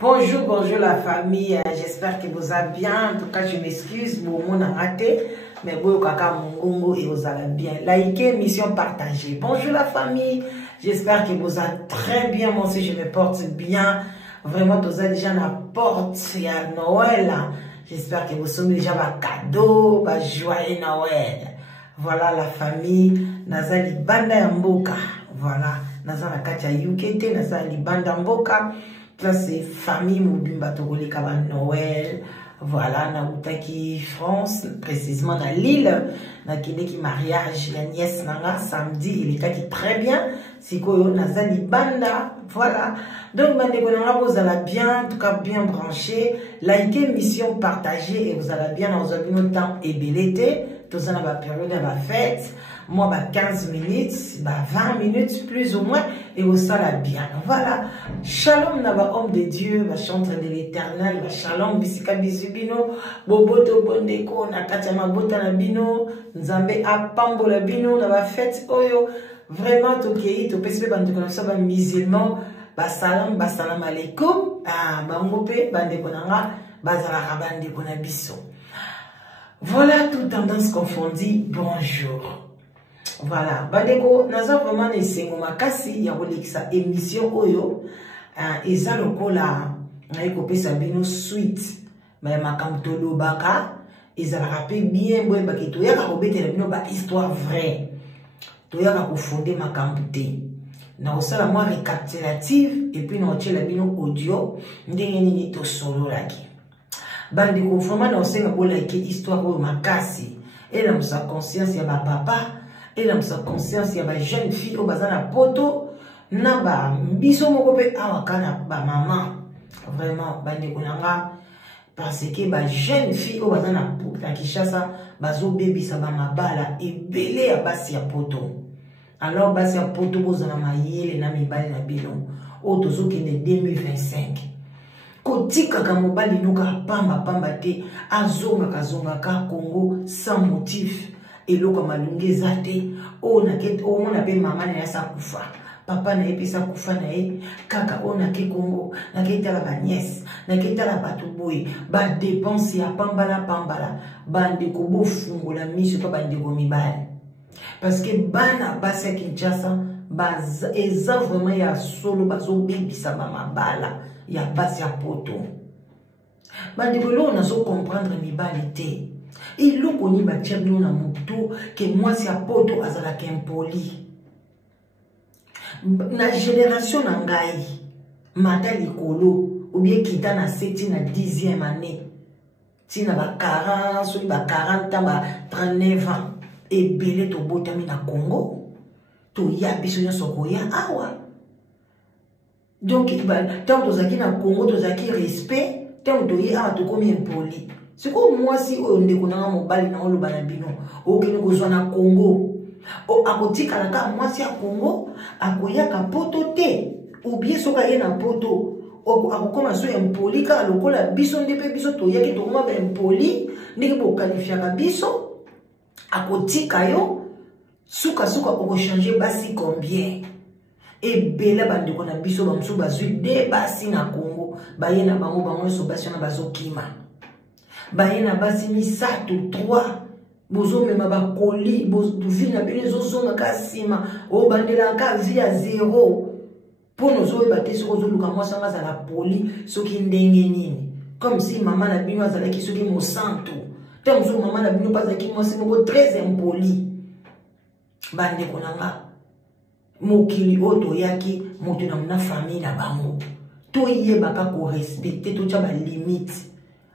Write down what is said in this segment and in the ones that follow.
Bonjour, bonjour la famille, j'espère que vous allez bien. En tout cas, je m'excuse, mon monde a raté, mais bon, kaka mongongo et vous allez bien. Likez, mission partagée. Bonjour la famille, j'espère que vous allez très bien. Moi aussi, je me porte bien. Vraiment, tous avez déjà la porte, il y a Noël. J'espère que vous sommes déjà un cadeau, un joyeux Noël. Voilà la famille, Nazali Banda Mboka. Voilà, Nazali Katia Yukete, Nazali Banda Mboka. Ça c'est famille Moubimba Togoli Kaba Noël. Voilà, Naoutaki France, précisément dans Lille. Nakine qui mariage, la nièce Nanga, samedi, il est très bien. C'est quoi, Nazali Banda. Voilà. Donc, vous allez bien, en tout cas bien branché. Likez, mission partagée et vous allez bien dans un temps et belleté. Tout ça dans la période de la fête. Moi, 15 minutes, 20 minutes plus ou moins, et au sala bien. Voilà. Shalom, naba homme de Dieu, va chanter de l'éternel, va shalom, bisika bisubino, boboto bondeko, nakata mabota na bino, nzambe apambo la bino, naba fête, oyo, vraiment, tokei, topesipe bandeko na soba musulman, salam alaikum, bangope, bandeko nanga, bazalaka bandeko na biso. Voilà, toute tendance confondue, bonjour. Voilà, bandeko, naza vraiment nesengo makasi ya kolekisa émission oyo eza lokola naikopesa bino suite mais makambo tolobaka ezalaka pe bien boyeba ke toyaka kobetela bino ba histoire vraie toyaka kofonde makambo te na kosala mwa récapitulative et puis na otiela bino audio ndenge nini tosololaki bandeko vraiment na osenga bolake histoire oyo makasi elamusa conscience ya bapapa et dans sa conscience, il y a des jeunes filles au bazar na poto, naba biso moko pe awakana ba maman. Vraiment, bande konanga parce que ba jeune fille au bazar na Kinshasa, bazo baby sa ba mabala et belé à basi ya poto. Alors basi ya poto bozana mayele na mibali na bino. O tozo kende 2025. Kotika ka mobali nuka pamba te azonga ka Congo sans motif. Et l'eau comme alungue zate, on a ke o mona pe maman na sa kufa, papa na epi sa kufa na e, kaka on a ke Congo, na ke tala ba nièce, na ke tala ba tuboy, ba dépense ya pambala, bande ko bo fungo la miso pa bande ko mibali. Parce que bana basa Kinshasa, eza vraiment ya solo bazo bebisa mama bala, ya basi ya poto. Bande ko lo na so comprendre mibali te. Et l'eau koni batia bino na moto que moi si a poto azala kempoli. Na génération na ngai mata likolo ou bien kita na 7 na 10e année. Si na ba 40, so ba 40 ans ba 39 ans et belé to botami na Congo. To ya biso nyoso ko ya awa. Donc tant to zaki na Congo to zaki respect, tant to ya awa to komi impoli. C'est comme moi si on est dans mon bal dans le banabino, ou qui nous soit na Congo, ou à côté kalaka moi si à Congo, à koya ka poto te, ou bien so ka na poto, ou à comment so impoli ka lokola biso ndepe biso to yaki to ma impoli, ndenge bo qualifier ka biso, à côté kayo, suka ko changer basi combien. Et bela bande ko na biso ba msu bazui de basi na Congo, ba yena bango so basi na bazo kima. Bayena basi misato 3 bozo mema ba koli bozo vina bino zonga kasima o bandela ka via 0 pono zo ba teso zo luka moi sanga za la poli soki ndenge nini comme si maman na bino azala ki soki mo santo tant zo maman na bino pas ki moi c'est mo très impoli bande konanga mokili oto yaki moto na mna famille na bango to yeba ka ko respecter to cha ba limite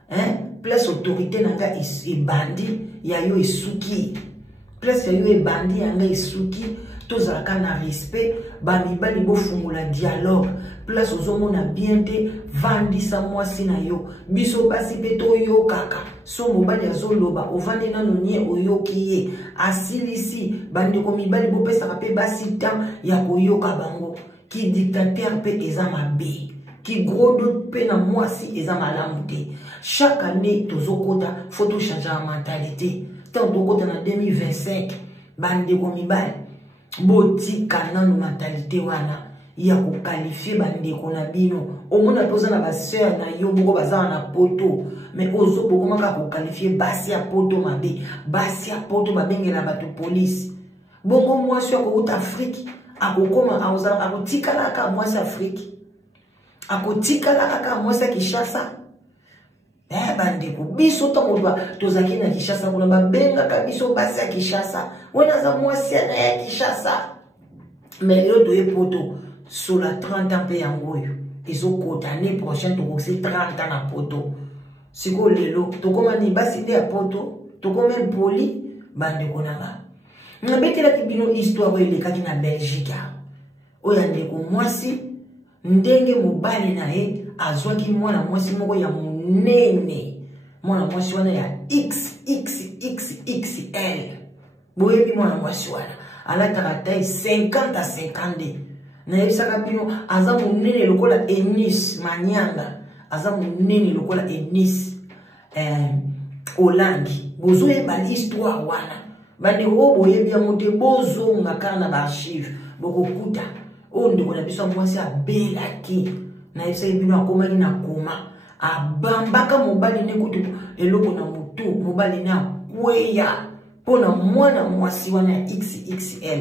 hein. Place autorité nanga e bandi ya yo esuki place ya yo e bandi yanga esuki tozalaka na respect ba mibali bo fungula dialogue place ozomona bien te vandisa mwasi na yo biso basi pe to yo kaka so mobali azoloba ovandi nano nie oyoki ye asilisi bandi ko mibali bo pesa pe basi tam ya koyoka bango ki dictateur pe eza mabe qui gros doute pe na mwasi eza malamu te. Chaque année tozokota faut to changer la mentalité. Tant tokota na 2025 bande ko mibali boti kana no mentalité wana ya ko qualifier bandeko na bino omona poza na ba sœur na yo boko bazana na poto mais ozo boko maka ko qualifier basi ya poto mabe basi ya poto babengela bato police bongo mwasi ko uta Afrique akokoma auzala akotikala ka mwasi Afrique akotikala ka mwasi Kinshasa bandeko biso to tozaki na Kinshasa kuna babenga ka biso basi ya Kinshasa wana za mwasi na ya Kinshasa mais yo doye poto sur la 30 ans pe yangoyo ezokota année prochaine tokokisi 30 ans na poto siko lelo tokoma ni basi nde ya poto tokoma poli bandeko nanga nabetelaki bino histoire elekaki na Belgique oyo ndeko mwasi ndenge mobali na ye azwaki mwana mwasi moko ya munene mwana mwasi wana ya XXXXL boyebi mwana mwasi wana alataka taille 50 à 50 na yebisaka bino aza munene lokola Enis Manyanga aza munene lokola Enis Hollande bozo yeba histoire wana bande o boyebi ya mote bozo ngaka na archive bokokuta o ndeko na biso mwasi abelaki na yebisaka bino akomaki na koma abambaka mobali ne kutu eloko na mutu mobali na kweya pona mwana mwasi wana ya XXL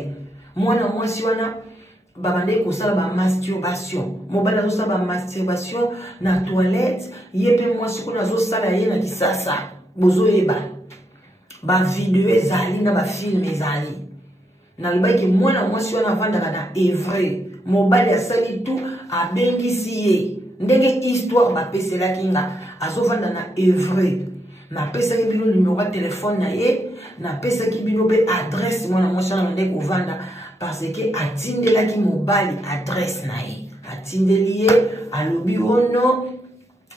mwana mwasi wana babande kosala ba masturbation mobali azosala ba masturbation na toilette yepe mwasi kuna azosala ye na kisasa bozo yeba ba video ezali na ba film ezali na libaki mwana mwasi wana avandaka na Evry mobali asali tu abengisi ye ndenge histoire bapeselaki nga azovanda na Evry na pesaki bino numéro ya téléphone na ye na pesaki bino pe adresse mwana mwasi wana ndenge kovanda parce que atindelaki mobali adresse na ye atindeli ye alobi ono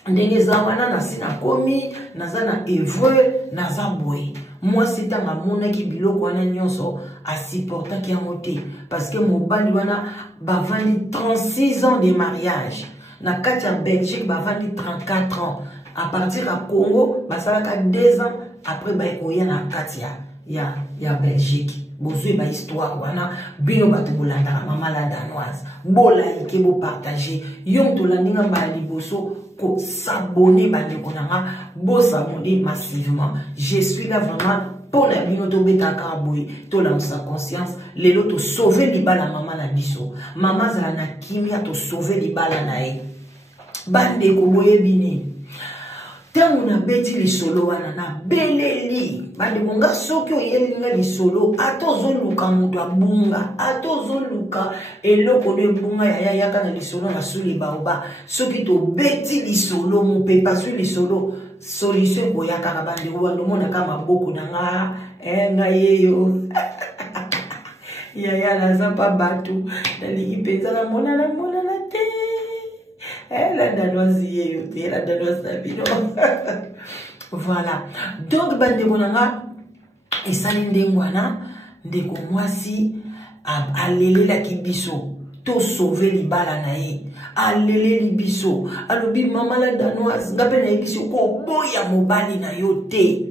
ndenge za wana nasi nakomi naza na Evry naza boye mwasi tanga monaki biloko wana nyonso asupportaki yango te parce que mobali wana bavandi 36 ans de mariage na kati ya Belgique bavandi 34 ans à partir de Congo basalaka 2 ans après baikoya na kati ya Belgique bozwe ba histoire wana bino bato bolandaka mama la danoise bolaike bo partager yo mtolandinga mbala liboso ko s'abonner bandeko nanga bo s'abonner massivement je suis là vraiment pour la bino to betaka boy to la sa conscience lelo to sauver libala mama na biso mama zala na kimia to sauver libala na e bandeko boye bini tangu na beti lisolo wana na beleli bande monga soki oyelinga lisolo atozoluka mutu abunga atozoluka eloko de bunga ya yaka na lisolo na suli baoba soki to beti lisolo mopepa su lisolo solution boyaka na bande wando mona kama boko na nga yeyo ya la zapa batu dali penza na mona te la danoise yeyo te la danoise na bino voilà donc bande monanga esali ndengwana ndeko mwasi alelela kibiso to sauver libala na ye aleleli biso alobi mama la danoise ngape na biso ko boya mobali na yo te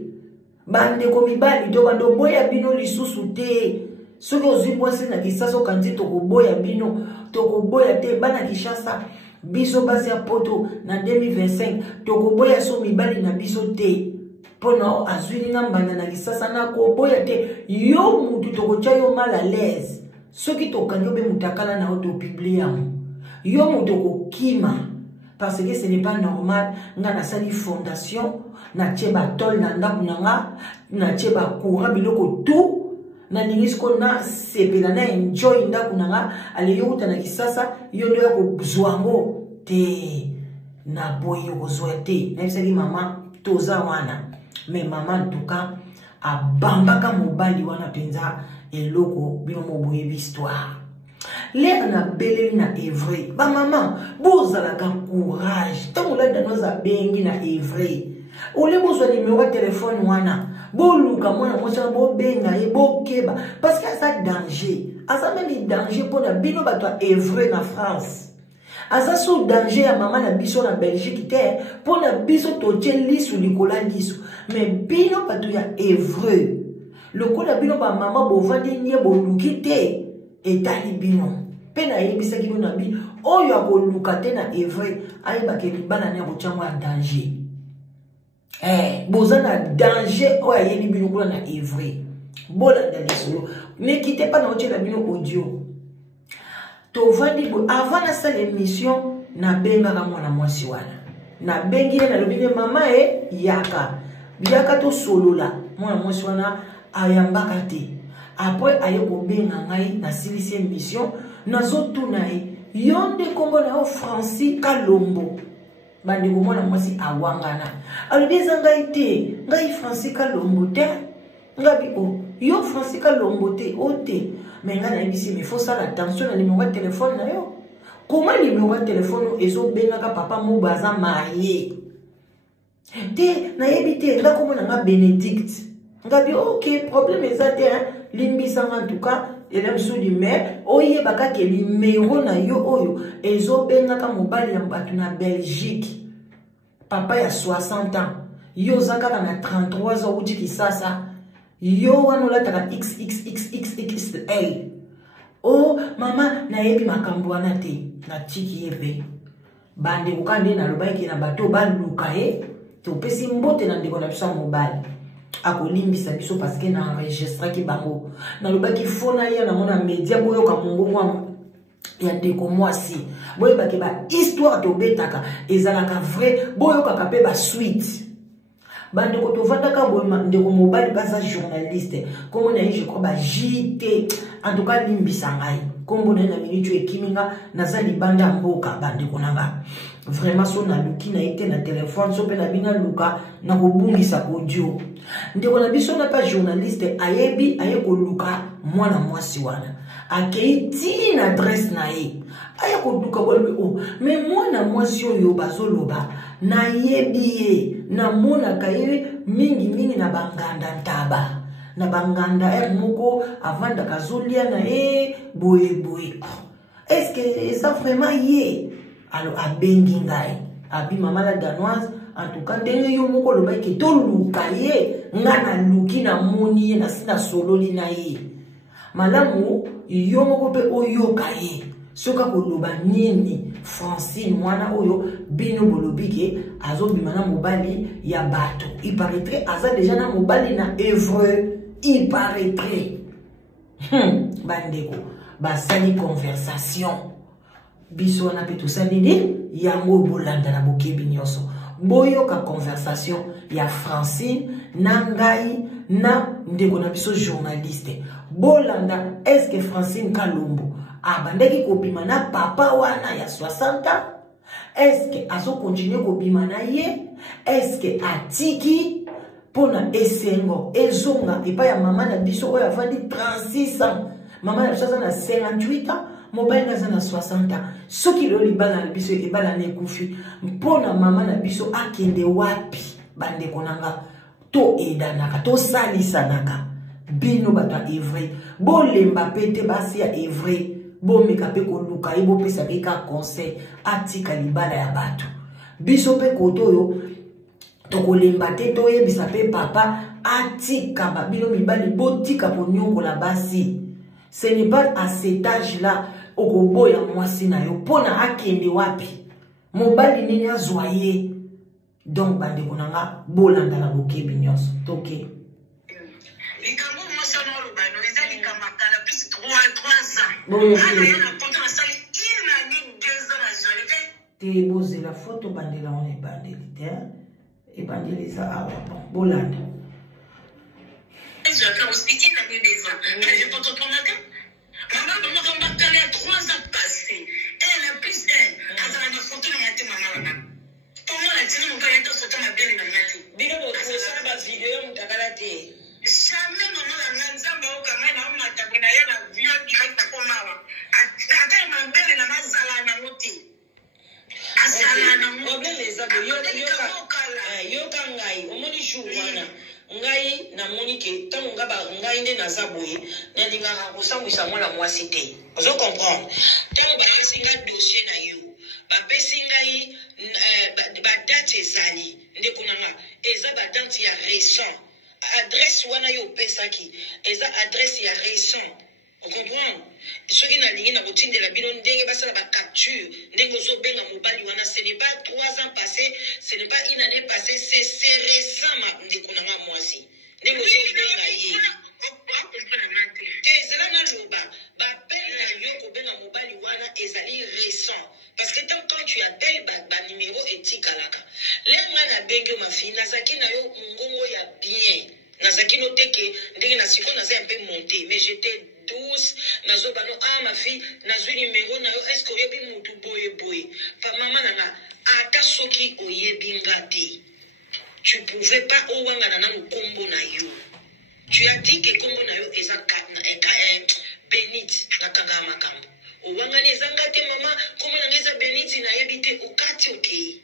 bande ko mibali to bando boya bino lisusu te soki ozwi mwasi na kisasa okanzi tokoboya bino tokoboya te bana Kinshasa biso basi ya poto na 2025 tokoboya so mibali na biso te pona azwilinga mbanda na kisasa na koboya te yo mutu tokocha yo mal à l'aise soki tokangi be mutakala na auto publier yo mutu kokima parce que ce n'est pas normal nga na sali fondation na cheba tol na ndaku nanga na cheba courant biloko tout na ningisko na sepela na enjoy ndaku nanga ale yo uta na kisasa yo ndo yako bzwango te na boyo kozwa te na bisaki mama toza wana mais mama ntuka abambaka mobali wana penza eloko bino moboye histoire l'air na beleli na Evry ba mama bozalaka courage tango la danoise bengi na Evry ole bozwa numéro ya téléphone wana boluka mwana mwasa bo benga ye bokeba parce que ça danger asa même danger pour na bino bato Evry na France asa so danger ya mama na biso na Belgique te pour na biso toche lisu likola lisu mais bino bato ya Evry lokola bino ba mama bovandi nie boluki te etali bino Pena yebisa ki bona bi oyo akoluka te na evre ayeba ke libala ne akotyango ya danger. Boza na danger oyo ayeli bino kuna na evre. Bolanda lisolo. Ne quittez pas na otiela bino audio. Tovandi bo avant na sala émission na benga ka mwana mwasi wana. Na bengi na lobine mama yaka. Yaka to solola. Mwana mwasi wana ayambaka te. Après aye ko benga ngai na silisi émission nazotu na yonde kombo na o Francis Kalombo. Bandi ko mwana mwasi awangana. Alobeza ngai te, ngai Francis Kalombo te. Ngabi o yo Francis Kalombo te ote. Mais nga na ebisi mais faut ça attention na numéro de téléphone na yo. Comment numéro de téléphone ezo benga ka papa mo baza marié. Te na yebite nga kombo na nga Benedict. Ngabi OK problème ezate limbisa en tout cas et même sous du mais oye baka ke numéro na yo oyo ezo benga ka mobali ya mbatu na Belgique. Papa ya 60 ans. Yo zaka na 33 ans uti kisasa. Yo wanola taka XXXXXL. Oh mama na yebi makambo wana te na tiki yebe. Bande ukande na lobaiki na bato baluka to pesi mbote na ndeko na biso mobile. Akolimbisa biso parce que na enregistre ki bango. Na lobaki fona ya na mona media boyo ka mongongo ya ndeko mwasi. Boyo baki ba histoire to betaka ezalaka vrai boyo ka pe ba suite. Bande ko to vandaka boyo ndeko mobile baza journaliste. Comme on a je crois ba JT en tout cas limbisa ngai. Kombo na minute ekiminga nazali banda mboka bande konanga. Vraiment so na luki na ite na téléphone so pe na bina luka na kobungisa audio. Ndeko na biso na pa journaliste ayebi aye ko luka mwana mwasi wana. Akei ti na adresse na ye. Aye ko luka bolwe o mais mwana mwasi oyo bazoloba na yebi ye na mona kaye mingi na banganda ntaba. Na banganda moko avant kazolia na boye. Est-ce que ça vraiment yé? Alors a bengi ngai abi mama la danoise en tout cas ndenge yo moko lo ba ke to luka ye ngana luki na moni na sina sololi na ye malamu yo moko pe oyoka ye soka ko loba nini Francine mwana oyo bino bolobike azobima na mobali ya bato il paraîtrait aza déjà na mobali na Évreux il paraîtrait bandeko basali conversation biso na pe to salini yango bolanda na bokebi nyonso boyo ka conversation ya Francine na ngai na ndeko na biso journaliste bolanda est-ce que Francine Kalombo abandeki kopima na papa wana ya 60 ans est-ce que azo continuer kopima na ye est-ce que atiki pona esengo ezonga epa ya mama na biso oyo avandi 36 ans mama na biso na 58 ans mobile na zana 60 ans soki lo libala na biso ebala na ekufi mpona mama na biso akende wapi bande konanga to edanaka to salisanaka bino bata Évreux bolemba pete basi ya Évreux bomeka pe koluka ebo pesa pe ka conseil atika libala ya bato biso pe kotoyo to kolemba te to yebisa pe papa atika babino mibali botika ponyongo la basi. Ce n'est pas à cet âge-là okobo ya mwasi na yo pona akende wapi mobali nini azwaye donc bande konanga bolanda na bokebi nyonso toke likambo mwasi na lobano ezali kamakala plus 3 ans ana yana poto na sali ina ni 2 ans na journée te boze la photo bandela on est bandeli te et bandeli ça awa bolanda je vais aussi ina ni 2 ans je peux te prendre maman maman bakale 3 ans passé elle a plus elle azana na photo na mate maman comment la tine mon gars est sorti ma belle na mate bino bo ça ba vidéo mutakala te jamais maman la nzamba okanga na mata na yana vio direct kwa mama ata ma belle na mazala na moti azala na problème les abo yo kangai omoni jouwana ngai na monike tango ngaba ngai nde na zaboye na dinga ko sambwisa mwana mwasi te ozo comprendre tango ba singa dossier na yo ba pesi ngai ba date ezali nde kunanga eza ba date ya récent adresse wana yo pesaki eza adresse ya récent Vous comprenez? Ceux qui n'ont pas routine de la bino, ndenge basa la capture, ndenge zo benga mobali wana, ce n'est pas 3 ans passés, ce n'est pas une année passée, c'est récent ma ndekonanga moi si. Ndenge zo benga ye. Ezala na loba, ba benga yo ko benga mobali wana ezali récent. Parce que tant quand tu appelles ba numéro éthique alaka. Lenga na benga ma fille, nazaki na yo ngongo ya bien. Nazaki no teke, ndenge na siko nazai un peu monté, mais j'étais douce, nazo bano ma fille, nazo numéro na yo, est-ce que oyebi mutu boye boye? Pa maman nana, ata soki oyebi ngate. Tu pouvais pas owanga nana no kombo na yo. Tu as dit que kombo na yo eza Benit na kanga makambo. Owanga ni eza ngate mama, kombo na eza Benit na yebite okati okay.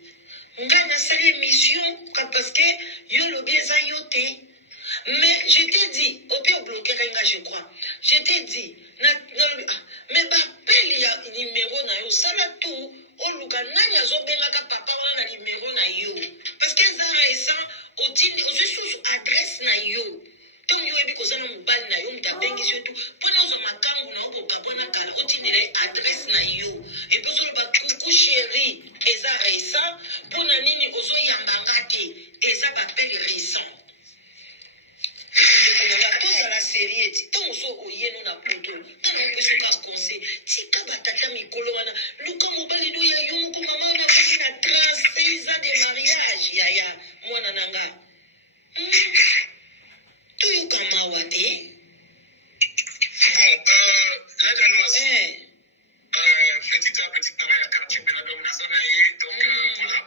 Nga na sali émission parce que yo lobi eza yote. Mais je t'ai dit, au pire bloqué, je crois. Je t'ai dit, mais il y a un numéro na yo, ça là tout, au lugar, nani a zobenga ka papa wana na numéro na yo. Parce que ça récent, au tini, au sous adresse na yo. Tant yo ebi kozana mobali na yo, mutabengi surtout, pona uza makambu na opo kabona kala, au tini le adresse na yo. Et puis zo ba kuku chéri, eza récent, pona nini ozo yambangate, eza ba peli récent. Tous à la série, tant on soit au yéno na poto, tant on peut se faire conseil, tika batata mikolo wana, luka mobali do ya yomu ko mama na na 36 ans de mariage, yaya, mwana nanga. Tu yu kama wate? Bon, la danoise. Petite la quartier, la dame Nazana ye, donc voilà.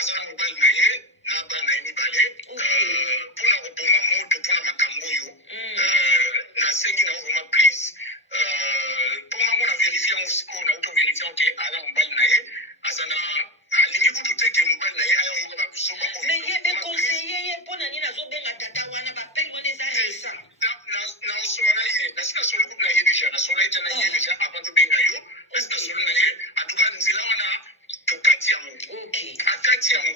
Azana mobali na ye, na ba na ni balé. Pour la repoma moto, pour la makambo yo. Na sengi na vraiment prise. Pour maman na vérifier on siko, na auto vérifier que ala mobali na ye, azana lingi kutote ke mobali na ye ayo yo ba kusoba. Mais ye be conseiller ye pour na ni na zo benga tata wana ba peli wana za resa. Na solo na ye, na sika solo ko na ye déjà, na solo na ye déjà avant de benga yo. Na sika solo na ye, en tout cas nzela wana to kati ya mo. OK. Akati ya mo.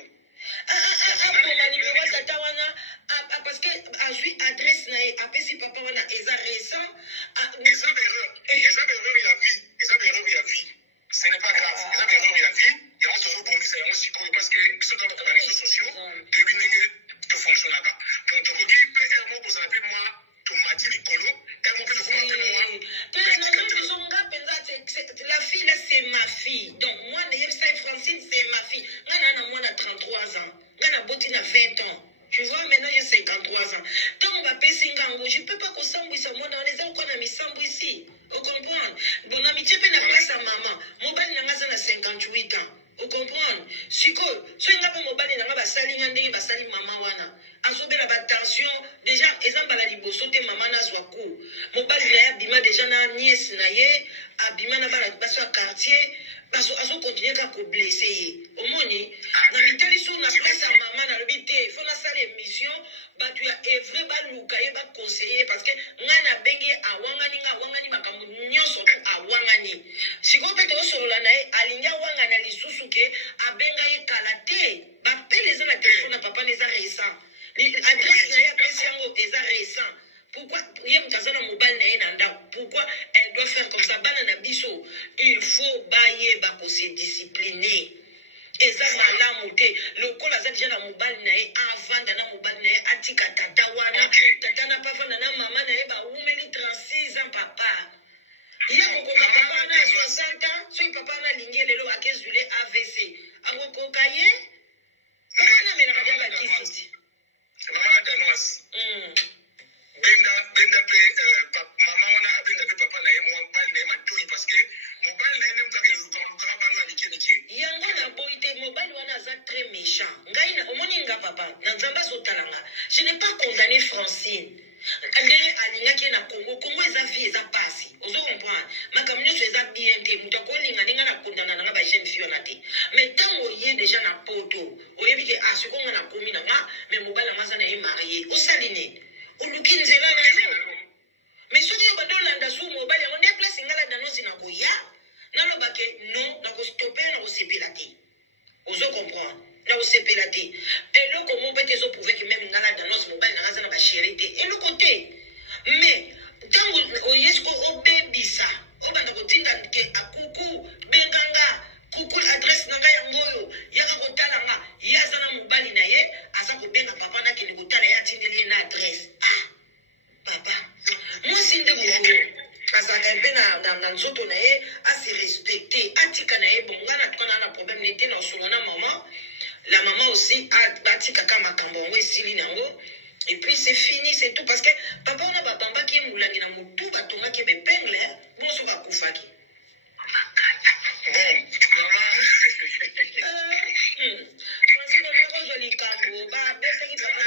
Pour la numéro tata wana parce que a joué adresse na ye après si papa wana eza récent. Eza erreur il a vie. Eza erreur il a vie. Ce n'est pas grave. Eza erreur il a vie. Et on se rebondit on s'y colle parce que biso dans les réseaux sociaux, depuis nenge to fonctionne pas. Donc to kogi pe ermo ko ça fait moi to mati likolo, ermo pe to ko la fille là c'est ma fille. Donc moi Francine c'est ma fille. Moi na 33 ans. Ngana boti na 20 ans. Tu vois, maintenant j'ai 53 ans. Tant on va payer Singango, je ne peux pas qu'on s'embrouille ça. Moi, dans les ans qu'on a mis s'embrouille ici. Vous comprenez? Bon, amitié, peut n'a pas sa maman. Mon bal n'a pas 58 ans. Vous comprenez? Siko, soit il n'a pas mon bal, il n'a pas sali, il n'a sali maman wana. Azobe la tension, déjà, exemple, la liboso, te maman na zwaku. Mon bal, il a abima déjà na nièce na ye, abima na baso quartier. Parce qu'on continue à blesser. Au moins, dans les télévisions, on a place à maman, dans le BT, il faut faire l'émission, tu as œuvré, tu as conseillé, parce que on a bengi à Wangani, makamunyo surtout à Wangani. Si on peut te sur la naïe, alinga Wangana, les sous-souké, à bengaye kalate, bapé les gens la téléphone à papa les a récents. Les adresses naïe, après c'est les a récents. Pourquoi elle doit faire comme ça? Il faut bailler, se discipliner. Et ça, le col a déjà la mobile avant de mobile atika tatawana. Tatana pas na maman na 36 ans papa. Il y a mon papa na 60 ans, so papa na lingé le lo akezule AVC. Ango kokaye? Comment na mena ba kisiti? Maman danoise. Benda pe maman wana abenda pe papa na ye mobile na ye matoi parce que mobile na ye nem ka luka bana nike. Yango na boite mobile wana za très méchant. Ngai na omoni nga papa na nzamba sotalanga. Je n'ai pas condamné Francine. Ndenge alingaki na Congo eza vie eza pasi. Ozo comprendre. Makamnyo eza bien te. Mutako linga ninga na condamna na ba jeune fille na te. Mais tant oye déjà na poto, oyebi ke asiko nga na komi na nga, mais mobile nga za na ye marié. Osaline. Uluki nzela na yo. Mais soki yo badolanda su mobile yango nde place ngala danosi na koya. Nalobake non, na ko stopper na ko sepela te. Ozo comprendre. Na ko sepela te. Et le comment peut-être zo prouver que même ngala danosi mobile na ngasa na ba chérie te. Et le côté. Mais tango oyesko obebisa obanda kotinda ke akuku benganga kuku adresse nanga yango yaka kotala nga yaza na mobali na ye aza kobenga papa na kele kotala ye atindeli ye na adresse papa mwasi nde moto azalaka mpe na nzoto na ye ase respecte atika na ye bongana tukana na problème nete na osonga na mama la maman aussi batikaka makambo yango esili nango. Et puis c'est fini, c'est tout. Parce que papa, on a babamba qui est moulani na moutou, batonga qui est bepingle, bon, so va koufaki. Francis, on a joli cambo, bah, bête qui va pas.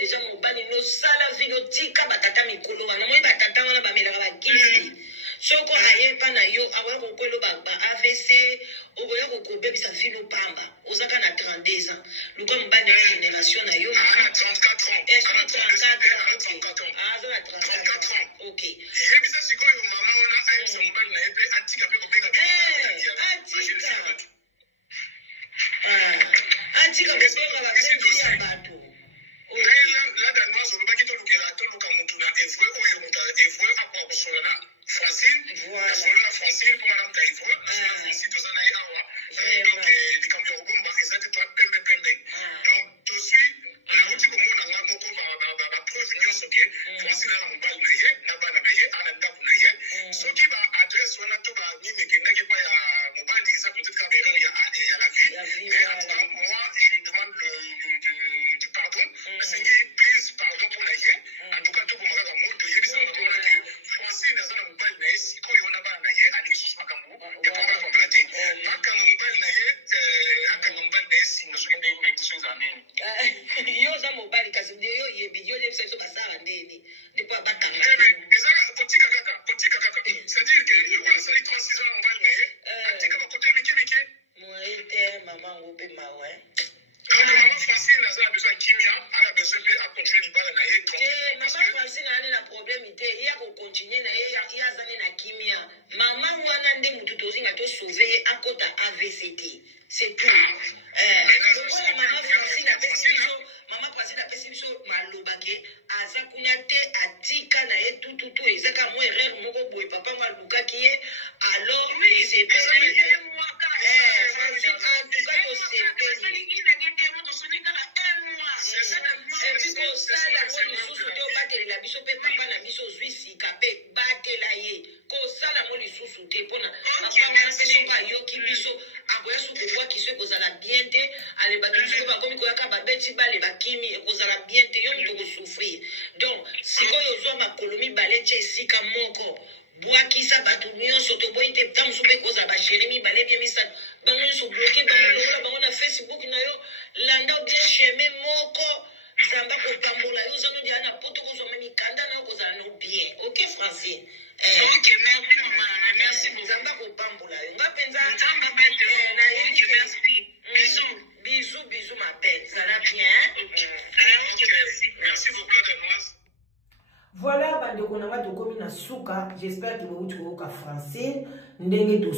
Déjà mon bali no sala vino tika batata mikolo wana moi batata wana bamela la gisi soko aye pa na yo awa ko kwelo ba AVC oboya ko kobebisa vino pamba ozaka na 32 ans luka mbane génération na yo na 34 ans ana 34 ans azana 34 ans OK yebisa sikoyo mama wana aye sombali na yepe atika pe kobeka atika bosonga la gisi ya bato. Là, dans le monde, qui Francine, la Francine pour madame Taïfo, Francine, tout ça, donc, les camions, donc, tout de suite, le petit comment on a beaucoup de preuves, Francine a un bal naïe, n'a pas naïe, a un dap naïe, ce qui va adresse, on a tout à ni mais qui n'a pas mon bal, ça peut-être caméra, il y a la vie, mais moi, je demande du pardon, c'est please, pardon pour naïe, en tout cas, tout pour me faire un mot, il y a des Francine, dans un mobile naïe, si quand on a pas naïe, à l'issue, ma cambo, il y a pas mal de compléter. Ma cambo mobile naïe, la cambo mobile naïe, si nous sommes des choses en ligne. Yo za mobile kasi ndio ye video le mseto basara ndeni ndipo abaka potika kaka c'est-à-dire que on a sali 36 ans mobile naïe atika ba côté miki moite maman ope mawe. Donc maman Francine a besoin de kimia, elle a besoin de continuer libala naïe. Maman Francine a un problème ité, ya ko continuer naïe ya zane na kimia. Maman wana nde mutu tozinga to sauver à côté AVCT. C'est tout. Donc la maman Francine a pesibiso, maman Francine a pesibiso malobake azakunate atika na ye tout ezaka mo erreur moko boy papa moi luka qui est alors c'est donc si vous ma colonie balete sika moko boakisa batu nyonso to boite tamsu pe koza ba Jérémy balé bien misa bango so bloqué bango na Facebook na yo landa bien chemin moko zamba ko pambola yo zano dia na poto ko so mami kanda na ko za no bien. OK Francine. OK, merci maman, merci beaucoup. Zamba ko pambola yo ngapenza zamba bete na yo merci. Bisous ma belle, ça va bien. OK, merci beaucoup Danoise. Voilà, bandeko nanga tokomi na suka. J'espère que vous trouvez Francine ndenge to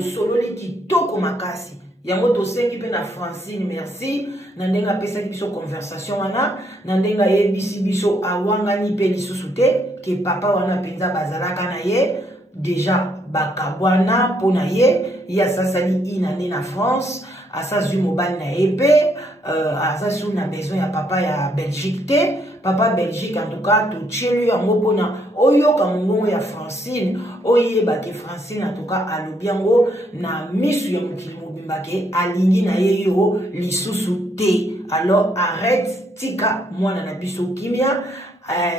sololi kitoko makasi. Yango to sengi pe na Francine merci. Na ndenga pesa biso conversation wana, na ndenga yebisi biso awangani pe lisusu te ke papa wana penza bazalaka na ye déjà bakabwana pona ye ya sasali inane na France. Asa zui mobile na épée, asa sou na besoin ya papa ya Belgique te, papa Belgique en tout cas to tchelu ya mopona oyo kamungo ya Francine, oye bake Francine en tout cas alobiango na misu ya mukili mobimba ke alingi na ye yo lisusu te. Alors arrête tika mwana na biso kimia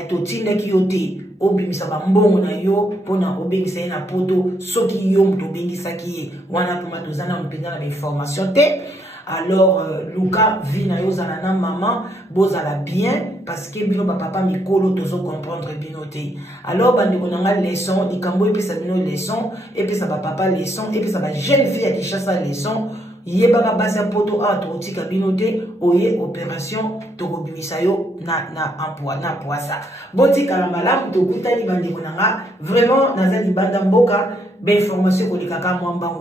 to tindaki yo te obimisa ba mbongo na yo pona obengisa na poto soki yo mto bengisaki ye wana poma tozana mpenza na information te. Alors Luka vi na yo zala na maman bozala bien parce que bino ba papa mikolo tozo comprendre bino te. Alors bandi konanga leçon likambo epesa bino leçon epesa ba papa leçon epesa ba jeune fille qui chasse leçon yebaka basi poto a totika bino te oye opération tokobimisa yo na emploi na poisa botika la malamu tokutani bandi konanga vraiment nazali banda mboka ba information kolikaka mwamba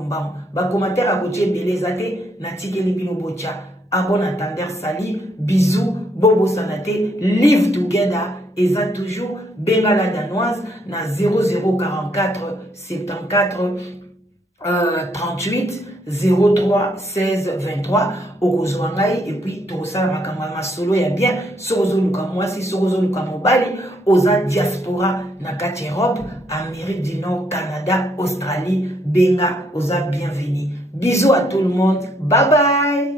ba commentaire a kotie beleza te na tikeli bino bocha abona Tender Sali bisous bobo sanate live together eza toujours bengala danoise na 0044 74 38 03 16 23 okozwangai et puis tosala makambo masolo ya bien sozo luka mwasi sozo luka mobali oza diaspora na kati Europe, Amérique du Nord, Canada, Australie, benga oza bienvenue. Bisous à tout le monde. Bye bye.